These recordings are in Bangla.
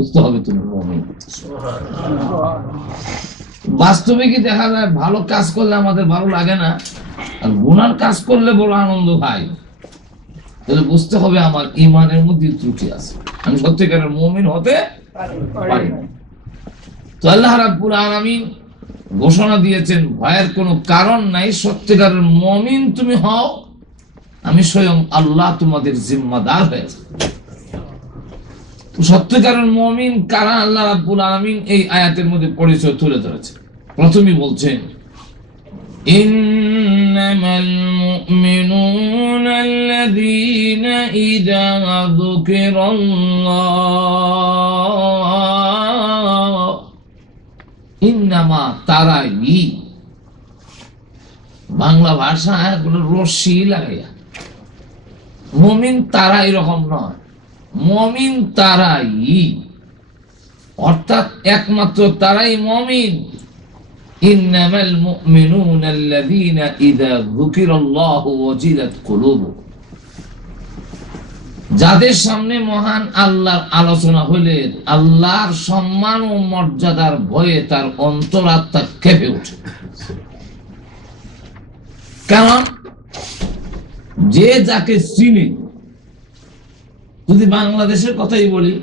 বুঝতে হবে তুমি মুমিন। বাস্তবে কি দেখা যায় ভালো কাজ করলে আমাদের ভালো লাগে না, আর গুনার কাজ করলে বড় আনন্দ ভাই। তাহলে বুঝতে হবে আমার ইমানের মধ্যে ত্রুটি আছে, আমি সত্যিকারের মুমিন হতে পারি না। তো আল্লাহ রাব্বুল আলামিন ঘোষণা দিয়েছেন ভয়ের কোনো কারণ নাই, সত্যিকারের মুমিন তুমি হও, আমি স্বয়ং আল্লাহ তোমাদের জিম্মাদার হয়েছে। সত্যিকারের মুমিন কারা আল্লাহ রাব্বুল আলামিন এই আয়াতের মধ্যে পরিচয় তুলে ধরেছে। প্রথমেই বলছেন ইন্নামাল মুমিনুনা আল্লাযীনা ইযা যুকিরাল্লাহ, ইন্নামা তারাই, বাংলা ভাষা এগুলো রশ্মি লাগাইয়া, মুমিন তারা এরকম নয়, মুমিন তারাই, অর্থাৎ একমাত্র তারাই মুমিন। ইন্নামাল মুমিনুনা আল্লাযীনা ইযা যুকিরাল্লাহু ওয়াজিলাত কুলুবুহুম, যাদের সামনে মহান আল্লাহর আলোচনা হলে আল্লাহর সম্মান ও মর্যাদার ভয়ে তার অন্তরাত্মা কেঁপে ওঠে। কারণ যে যাকে চিনে, যদি বাংলাদেশের কথাই বলি,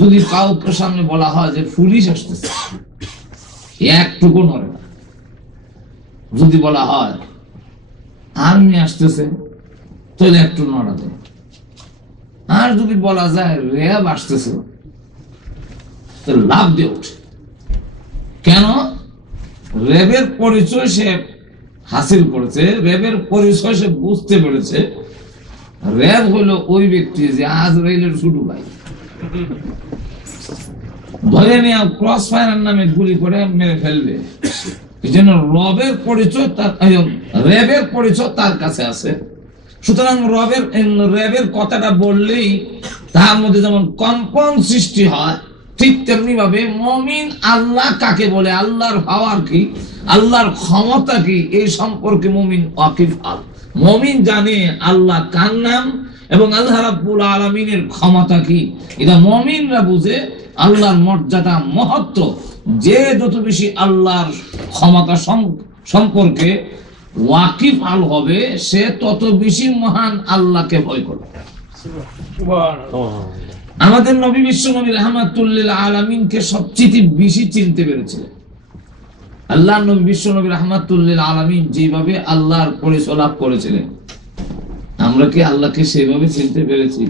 যদি কাউকে সামনে বলা হয় যে পুলিশ আসতেছে, একটুকু নড়ে না। যদি বলা হয় আর্মি আসতেছে, তাহলে একটু নড়া দেয়। আর যদি বলা যায় র্যাব আসতেছে, তাহলে লাভ দিয়ে ওঠে। কেন? র্যাবের পরিচয় সে হাসিল করেছে, র্যাবের পরিচয় সে বুঝতে পেরেছে। র্যাব হলো ওই ব্যক্তি যে আজরাইলের ছোট ভাই, ধরে নিয়ে ক্রস ফায়ার নামে গুলি করে মেরে ফেলবে। এই জন্য র্যাবের পরিচয় তার কাছে আছে। সুতরাং র্যাবের কথাটা বললেই তার মধ্যে যেমন কম্পন সৃষ্টি হয়, ঠিক তেমনি ভাবে মুমিন আল্লাহ কাকে বলে, আল্লাহর পাওয়ার কি, আল্লাহর ক্ষমতা কি, এই সম্পর্কে মুমিন ওয়াকিফ। মুমিন জানে আল্লাহ কার নাম এবং আল্লাহ রাব্বুল আলামিনের ক্ষমতা কি, এটা মুমিনরা বুঝে। আল্লাহর মর্যাদা মহত্ব, যে যত বেশি আল্লাহর ক্ষমতা সম্পর্কে ওয়াকিফ আল হবে, সে তত বেশি মহান আল্লাহকে ভয় করবে। আমাদের নবী বিশ্ব নবী রাহমাতুল লিল আলামিনকে সবচেয়ে বেশি চিনতে পেরেছিলেন। আল্লাহ নবী বিশ্ব নবী রাহমাতুল লিল আলামিন যেভাবে আল্লাহর পরিচয় লাভ করেছিলেন, আমরা কি আল্লাহকে সেভাবে চিনতে পেরেছি?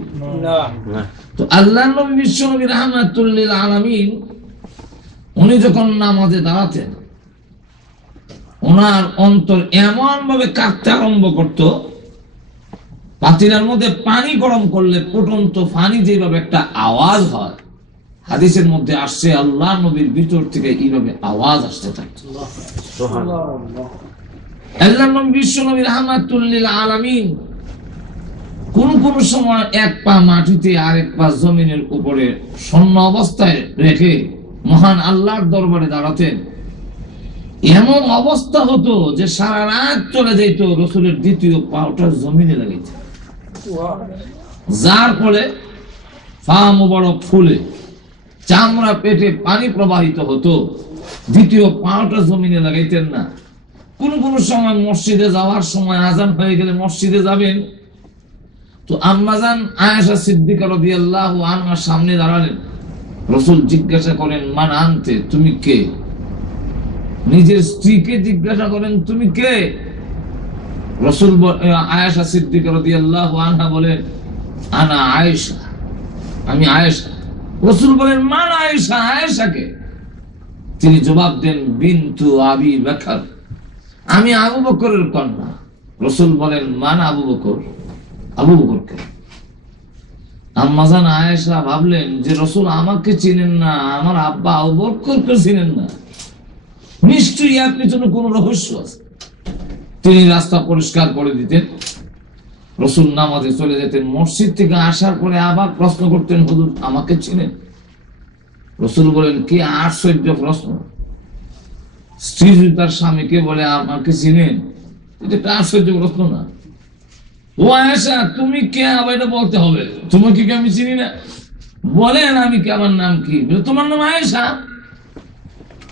না। তো আল্লাহ নবী বিশ্ব নবী রাহমাতুল লিল আলামিন উনি যখন নামাজে দাঁড়াতেন, ওনার অন্তর এমন ভাবে কাঁপতে আরম্ভ করত, পাতিলার মধ্যে পানি গরম করলে ফুটন্ত পানি যেভাবে একটা আওয়াজ হয়, হাদিসের মধ্যে আসছে আল্লাহ নবীর ভিতর থেকে এইভাবে আওয়াজ আসতে থাকত। আল্লাহ নবী বিশ্ব নবী রাহমাতুল লিল আলামিন কোন কোন সময় এক পা মাটিতে আর এক পা জমিনের উপরে শূন্য অবস্থায় রেখে মহান আল্লাহর দরবারে দাঁড়াতেন। এমন অবস্থা হতো যে সারা রাত চলে যেত, রসুলের দ্বিতীয় পাওটা জমিনে লাগাইত, যার ফলে পা মোবারক ফুলে চামড়া পেটে পানি প্রবাহিত হতো, দ্বিতীয় পাওটা জমিনে লাগাইতেন না। কোন কোন সময় মসজিদে যাওয়ার সময় আজান হয়ে গেলে মসজিদে যাবেন, তো আম্মাজান আয়েশা সিদ্দিকা রাদিয়াল্লাহু আনহার সামনে দাঁড়ালেন। রাসূল জিজ্ঞাসা করেন মান আনতে, তুমি কে? নিজের স্ত্রীকে জিজ্ঞাসা করেন তুমি কে? রাসূল আয়েশা সিদ্দিকা রাদিয়াল্লাহু আনহা বলেন আনা আয়েশা, আমি আয়েশা। রাসূল বলেন মান আয়েশা, আয়েশাকে? তিনি জবাব দেন বিনতু আবি বকর, আমি আবু বকরের কন্যা। রাসূল বলেন মান আবু বকর, আবু বকরকে। আম্মাজান আয়েশা ভাবলেন যে রাসূল আমাকে চিনেন না, আমার আব্বা আবু বকরকে চিনেন না, নিশ্চয়ই এর পিছনে কোনো রহস্য আছে। তিনি রাস্তা পরিষ্কার করে দিতেন, রাসূল নামাজে চলে যেতেন। মসজিদ থেকে আসার পরে আবার প্রশ্ন করতেন, হুজুর আমাকে চিনেন? রাসূল বলেন কি আশ্চর্য প্রশ্ন, স্ত্রী যদি তার স্বামীকে বলে আমাকে চিনেন, এটা একটা আশ্চর্য প্রশ্ন না? ও আয়েশা তুমি কে, আবার এটা বলতে হবে? তোমাকে কি আমি চিনি না? বলেন আমি কি, আমার নাম কি? তোমার নাম আয়েশা?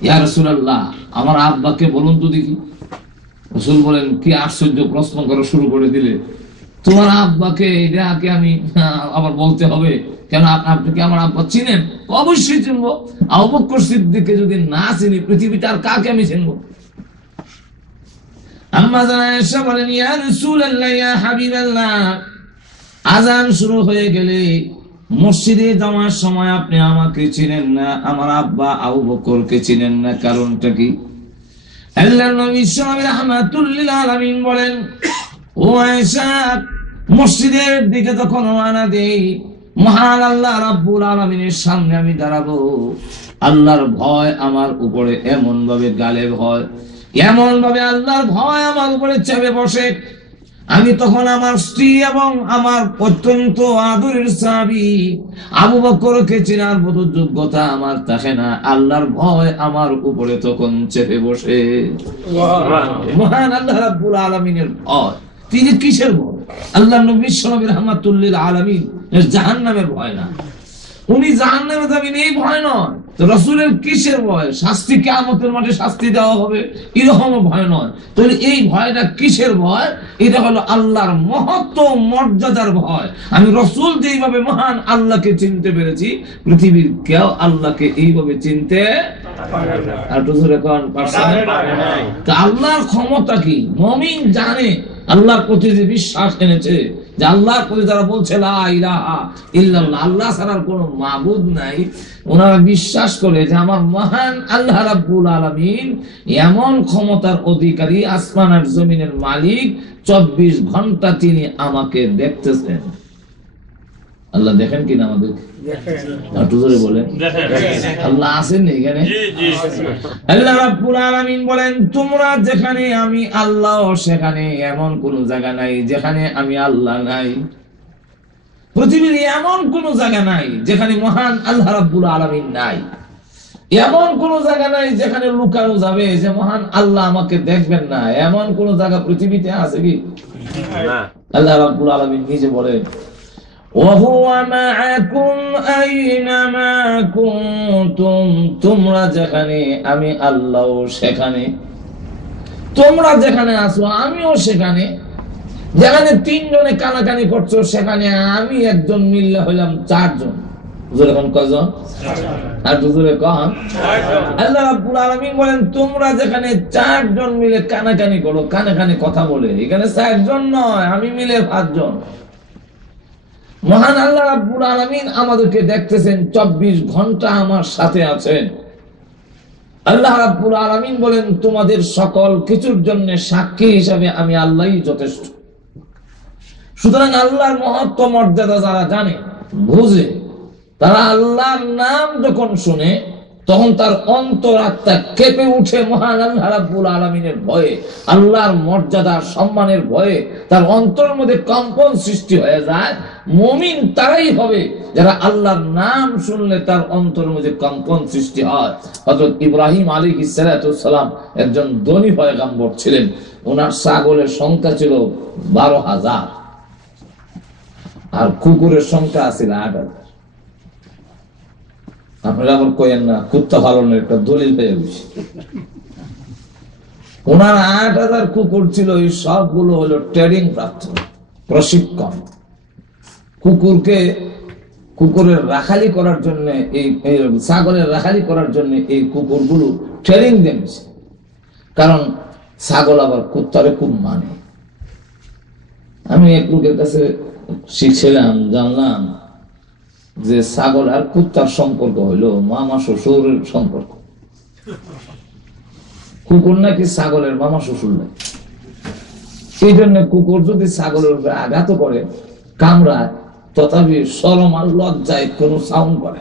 ইয়া রাসূলুল্লাহ, আমার আব্বাকে বলুন তো দেখি। রাসূল বলেন, কি আশ্চর্য প্রশ্ন করা শুরু করে দিলে, তোমার আব্বাকে এটাকে আমি আবার বলতে হবে কেন? আপনি কি আমার আব্বা চিনেন? অবশ্যই চিনবো। আবু বকর সিদ্দিককে যদি না চিনি, পৃথিবীতে আর কাকে আমি চিনবো? আম্মা জান আয়েশা বলেন, ইয়া রাসূলুল্লাহ, ইয়া হাবিবাল্লাহ, আজান শুরু হয়ে গেলে মসজিদে যাওয়ার সময় আপনি আমাকে চিনেন না, আমার আব্বা আবু বকরকে চিনেন না, কারণটা কি? আল্লাহর নবী সাল্লাল্লাহু আলাইহি রাহমাতুল লিল আলামিন বলেন, ও আয়েশা, মসজিদের দিকে যখন রওনা দেই, মহান আল্লাহ রাব্বুল আলামিনের সামনে আমি দাঁড়াবো, আল্লাহর ভয় আমার উপরে এমন ভাবে গালেব হয়, এমন ভাবে আল্লাহর ভয় আমার উপরে চেপে বসে, আমি তখন আমার স্ত্রী এবং আমার অত্যন্ত আদরের সাহাবী আবু বকরকে চেনার মতো যোগ্যতা আমার থাকে না, আল্লাহর ভয় আমার উপরে তখন চেপে বসে। মহান আল্লাহ রাব্বুল আলামিনের ভয়। তিনি কিসের ভয়? আল্লাহ নবী সাল্লাল্লাহু আলাইহি রাহমাতুল লিল আলামিন জাহান্নামের ভয় না, উনি জাহান্নামে যাবেন এই ভয় নয়। তো রাসূলের কিসের ভয়? শাস্তি, কিয়ামতের মাঠে শাস্তি দেওয়া হবে, এরকম ভয় নয়। তাহলে এই ভয়টা কিসের ভয়? এটা হলো আল্লাহর মহত্ব মর্যাদার ভয়। আমি রাসূল যেইভাবে মহান আল্লাহকে চিনতে পেরেছি, পৃথিবীর কেউ আল্লাহকে এইভাবে চিনতে আল্লাহর ক্ষমতা কি মুমিন জানে। আল্লাহর প্রতি যে বিশ্বাস এনেছে, যে আল্লাহর প্রতি যারা বলছে লা ইলাহা ইল্লাল্লাহ, আল্লাহ ছাড়ার কোনো মাবুদ নাই, ওনারা বিশ্বাস করে যে আমার মহান আল্লাহ রাব্বুল আলামিন এমন ক্ষমতার অধিকারী, আসমান আর জমিনের মালিক, 24 ঘন্টা তিনি আমাকে দেখতেছেন। আল্লাহ দেখেন কিনা আমাদের? আল্লাহ আছেন এখানে? আল্লাহ রাব্বুল আলামিন বলেন, তোমরা যেখানে আমি আল্লাহ, সেখানে এমন কোন জায়গা নাই যেখানে আমি আল্লাহ নাই। পৃথিবীর এমন কোন জায়গা নাই যেখানে মহান আল্লাহ রাব্বুল আলামিন নাই। এমন কোন জায়গা নাই যেখানে লুকানো যাবে যে মহান আল্লাহ আমাকে দেখবেন না। এমন কোন জায়গা পৃথিবীতে আছে কি? আল্লাহ রাব্বুল আলামিন নিজে বলেন, ওয়াহুয়া মাআকুম আইনামা কুনতুম, তোমরা যেখানে আমি আল্লাহ সেখানে, তোমরা যেখানে আছো আমিও সেখানে। যেখানে 3 জনে কানাকানি করছো, সেখানে আমি একজন মিললে হইলাম 4 জন। হুজুর এখন কয়জন? আর হুজুরে কন? আল্লাহ রাব্বুল আলামিন বলেন, তোমরা যেখানে 4 জন মিলে কানাকানি করো, কানাকানি কথা বলে, এখানে 4 জন নয়, আমি মিলে 5 জন। মহান আল্লাহ রাব্বুল আলামিন আমাদেরকে দেখতেছেন, 24 ঘন্টা আমার সাথে আছেন। আল্লাহ রাব্বুল আলামিন বলেন, তোমাদের সকল কিছুর জন্য সাক্ষী হিসাবে আমি আল্লাহই যথেষ্ট। সুতরাং আল্লাহর মহত্ব মর্যাদা যারা জানে, বুঝে, তারা আল্লাহর নাম যখন শুনে, তখন তার অন্তরাত্মা কেঁপে উঠে মহান আল্লাহ রাব্বুল আলামিনের ভয়ে, আল্লাহর মর্যাদা সম্মানের ভয়ে তার অন্তরের মধ্যে কম্পন সৃষ্টি হয়ে যায়। মুমিন তারাই হবে যারা আল্লাহর নাম শুনলে তার অন্তরের মধ্যে কম্পন সৃষ্টি হয়। হযরত ইব্রাহিম আলাইহিস সালাম একজন ধনী পয়গম্বর ছিলেন। ওনার ছাগলের সংখ্যা ছিল 12,000 আর কুকুরের সংখ্যা ছিল 8,000। আপনারা আবার কইেন না কুত্তা পালনের একটা দলিল পেয়ে গেছি। ওনার 8,000 কুকুর ছিল, এই সবগুলো হলো ট্রেনিং প্রাপ্ত, প্রশিক্ষণ। কুকুরের রাখালি করার জন্য, এই ছাগলের রাখালি করার জন্য এই কুকুরগুলো ট্রেনিং দিয়েছে। কারণ ছাগল আবার কুত্তারে খুব মানে। আমি এক লোকের কাছে শিখছিলাম, জানলাম যে ছাগল আর কুত্তার সম্পর্ক হইল মামা শ্বশুরের সম্পর্ক। কুকুর নাকি ছাগলের মামা শ্বশুর নাই। এই জন্য কুকুর যদি ছাগলের উপরে আঘাত করে, কামড়ায়, তথাপি শরম আর লজ্জায় কোনো সাউন্ড করে।